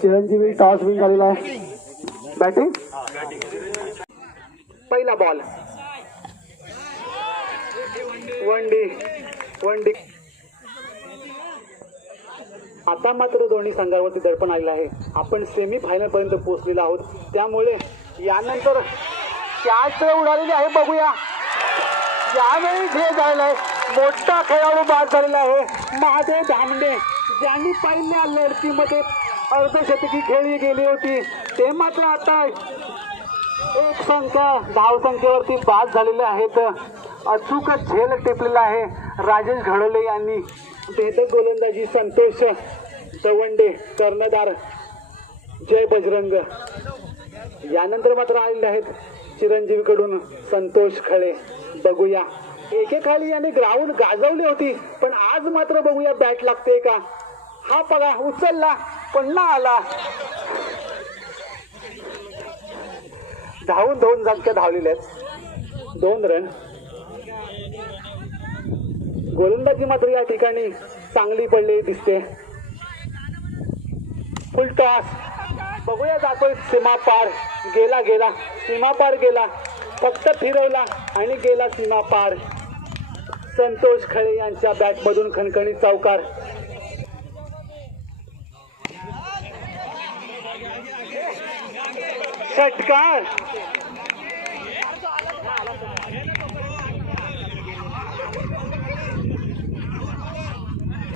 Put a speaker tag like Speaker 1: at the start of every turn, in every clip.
Speaker 1: Chiranjeevi toss win झालेला आहे. Batting पहिला ball one day one day आता मात्र दोन्ही संघावरती दडपण आलेलं आहे. आपण सेमी फायनल पर्यंत पोहोचलेलो आहोत. त्यामुळे यानंतर कॅच उडालेली आहे. बघूया. यावेळी खेळ झालेला आहे. मोठा खेळाडू बाद झालेला आहे. महादेव धामणे ज्यांनी पहिल्या लढतीमध्ये अर्धशतकी खेळली गेली होती ते मात्र आता एक संख्या धावसंख्येवरती बाद झालेले आहेत. अचूकच झेल टिपलेला आहे राजेश घडोले यांनी. भेदक गोलंदाजी संतोष तवंडे कर्णधार जय बजरंग. यानंतर मात्र आलेले आहेत चिरंजीवीकडून संतोष खळे. बघूया. एकेकाळी याने ग्राउंड गाजवली होती पण आज मात्र बघूया बॅट लागते का? हा बघा उचलला पण ना आला. धावून दोन झटक्या धावलेल्या आहेत. दोन रन. गोलंदाजी मात्र या ठिकाणी चांगली पडलेली दिसते. Full toss. बघूया जातोय सीमा पार गेला गेला. सीमा पार गेला. फक्त फिरवला आणि गेला सीमा पार. संतोष खळे यांच्या बॅटमधून खणखणीत चौकार षटकार.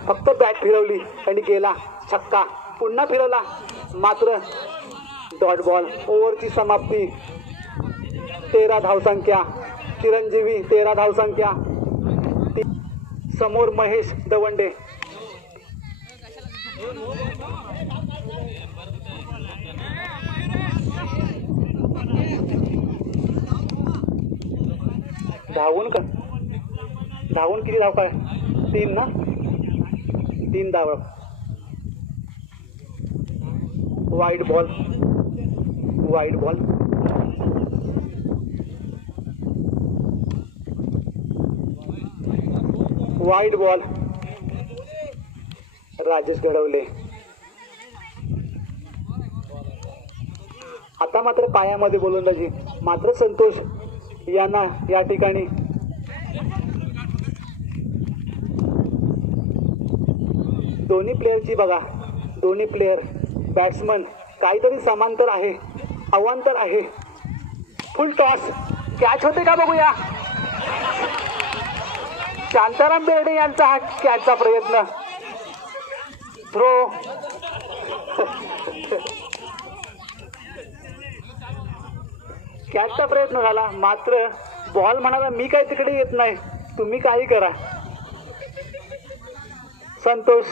Speaker 1: फक्त बॅट फिरवली आणि गेला छक्का. पुन्हा फिरवला. मात्र डॉट बॉल ओव्हरची समाप्ती. तेरा धावसंख्या. चिरंजीवी तेरा धावसंख्या. ती- समोर महेश दवंडे. धावून का धावून किती धाव काय? तीन ना? तीन धाव. वाईट ball wide ball wide ball. Rajesh घडवले. आता मात्र पायामध्ये गोलंदाजी मात्र संतोष यांना या ठिकाणी दोन्ही प्लेअरची बघा. दोन्ही प्लेअर बॅट्समन काहीतरी समांतर आहे अवांतर आहे. फुल टॉस कॅच होते का बघूया? शांताराम बेर्डे यांचा हा कॅचचा प्रयत्न. थ्रो. कॅचचा प्रयत्न झाला. मात्र बॉल म्हणाला मी काय तिकडे येत नाही. तुम्ही काही करा. Santosh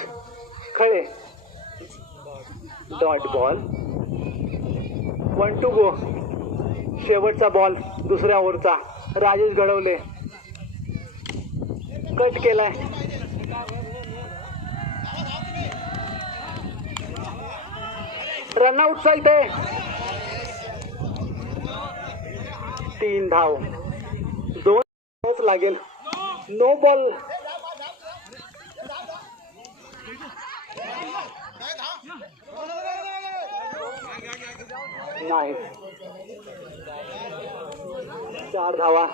Speaker 1: Khale. Dot ball. One two go. शेवटचा बॉल दुसऱ्या ओव्हरचा. राजेश घडवले. कट केलाय रनआउटचा चालते तीन धाव. दोन लागेल. नो बॉल नाही. चार धावा.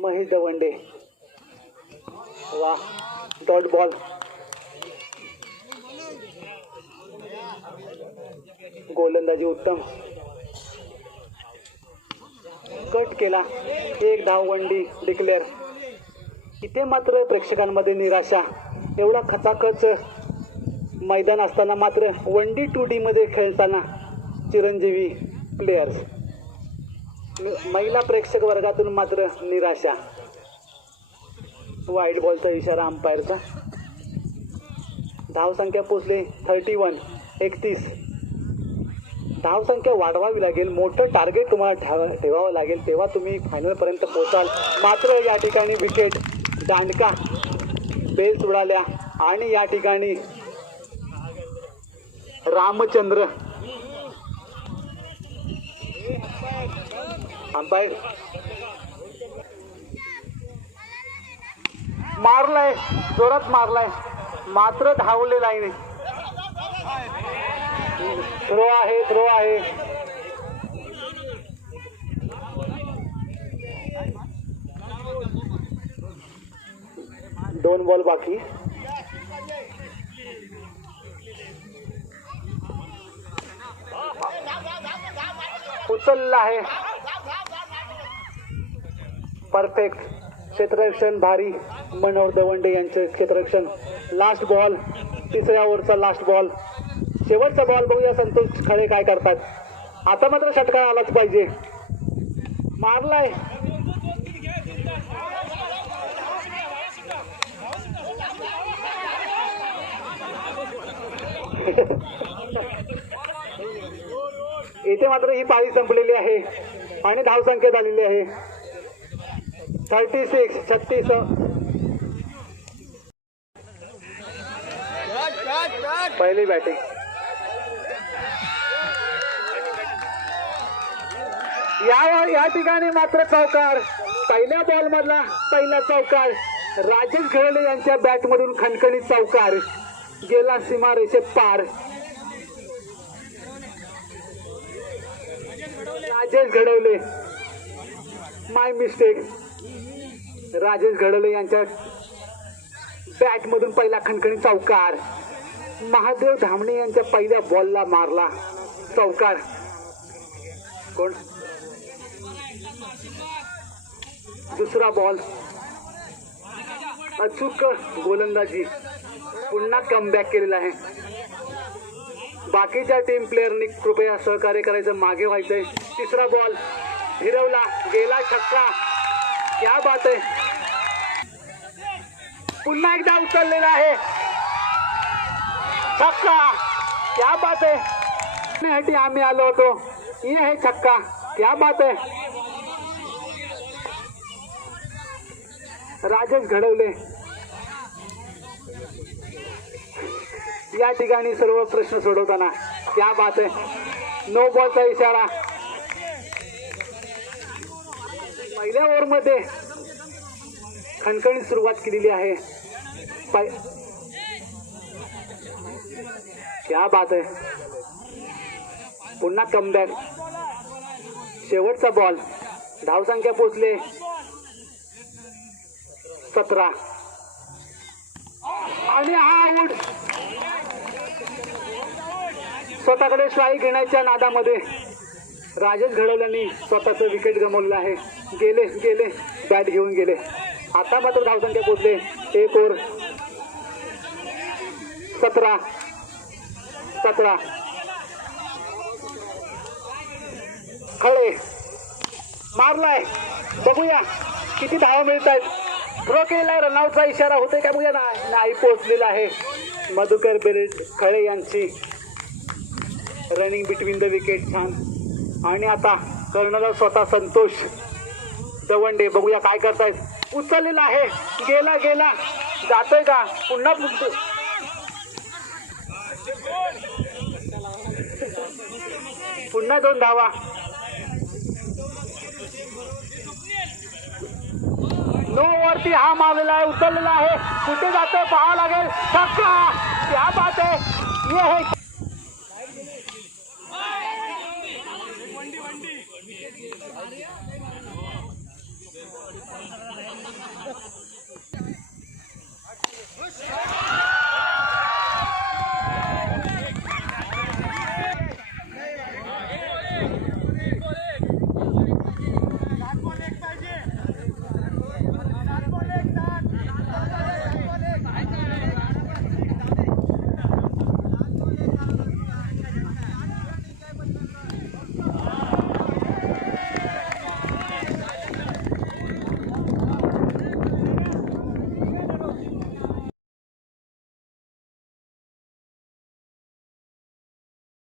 Speaker 1: महेश दवंडे. वा डॉट बॉल गोलंदाजी उत्तम. कट केला. एक धाव वंडी डिक्लेअर इथे मात्र प्रेक्षकांमध्ये निराशा. एवढा खचाखच मैदान असताना मात्र वन डी टू डीमध्ये खेळताना चिरंजीवी प्लेयर्स महिला प्रेक्षक वर्गातून मात्र निराशा. वाईट बॉलचा इशारा अंपायरचा. धावसंख्या पोचले थर्टी वन एकतीस धावसंख्या वाढवावी लागेल मोठं टार्गेट तुम्हाला ठेवा ठेवावं लागेल तेव्हा तुम्ही फायनलपर्यंत पोचाल मात्र या ठिकाणी विकेट दांडका बेल्स उडाल्या. आणि या ठिकाणी रामचंद्र अंपायर मारलाय जोरात मारलाय. मात्र धावलेला आहे थ्रो आहे थ्रो आहे. दोन बॉल बाकी. उचलला आहे. परफेक्ट क्षेत्ररक्षण भारी मनोहर दवंडे यांचे क्षेत्ररक्षण. लास्ट बॉल तिसऱ्या ओव्हरचा लास्ट बॉल शेवटचा बॉल बघूया संतोष खळे काय करतात. आता मात्र षटकार आलाच पाहिजे. मारलाय. इथे मात्र ही पाळी संपलेली आहे आणि धावसंख्या झालेली आहे. थर्टी सिक्स छत्तीस पहिली बॅटिंग। या या ठिकाणी मात्र चौकार। पहिल्या बॉल मधला पहिला चौकार। राजेश घडले यांच्या बॅट मधून खणखणीत चौकार। गेला सीमारेषेत पार। राजेश घडवले। माय मिस्टेक राजेश घडले यांच्या बॅट मधून पहिला खणखणी चौकार. महादेव धामणे यांच्या पहिल्या बॉलला मारला चौकार. कोण? दुसरा बॉल अचूक गोलंदाजी. पुन्हा कमबॅक केलेला आहे. बाकीच्या टीम प्लेअरनी कृपया सहकार्य करायचं मागे व्हायचंय. तिसरा बॉल हिरवला. गेला छक्का. क्या बात आहे पुन्हा एकदा उचललेला आहे. छक्का. क्या बात आहे आम्ही आलो होतो. ये है छक्का. क्या बात आहे राजेश घडवले. या ठिकाणी सर्व प्रश्न सोडवताना. क्या बात आहे नो बॉलचा इशारा. पहिल्या ओव्हरमध्ये खणखणीत सुरुवात केलेली आहे. क्या बात आहे. पुन्हा कमबॅक शेवटचा बॉल धावसंख्या पोचले सतरा. आणि हा आऊट स्वतःकडे स्ट्राईक घेण्याच्या नादामध्ये राजेश घडवल्याने स्वतःचं विकेट गमवलं आहे. गेले गेले. बॅट घेऊन गेले. आता मात्र धावसंख्या पोचले. एक ओर सतरा. सतरा. खळे. मारलाय. बघूया. किती धावा मिळत आहेत थ्रो केलाय. रनआउटचा इशारा होतोय का बघूया. ना नाही पोहोचलेला आहे. मधुकर बिरेट खळे यांची रनिंग बिटवीन द विकेट छान. आणि आता कर्णधार स्वतः संतोष. दवंडे बघूया काय करतायत. उचललेला आहे. गेला गेला. जातोय का? पुन्हा पुन्हा दोन धावा. नो वरती हा मारलेला आहे उचललेला आहे. कुठे जातोय पाहावं लागेल. छक्का! त्या बात आहे.